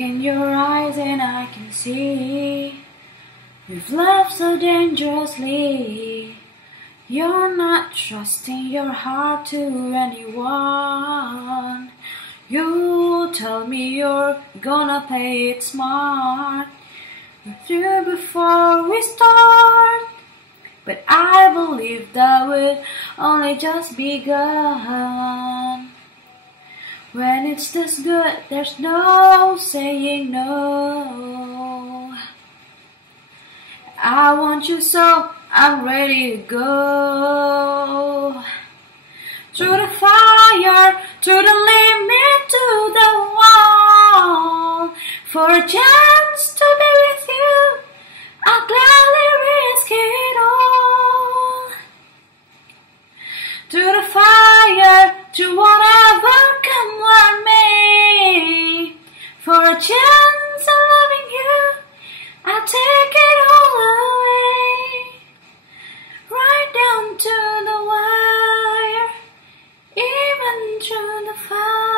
Look in your eyes and I can see we've loved so dangerously. You're not trusting your heart to anyone. You tell me you're gonna play it smart with you before we start, but I believe that we've only just begun. When it's this good, there's no saying no. I want you so I'm ready to go. Through the fire, through the limit, to the wall. For a chance to be with you, I'll gladly risk it all. Through the fire, through whatever come what may. For a chance of loving you, I'll take it all away. Right down to the wire, even through the fire.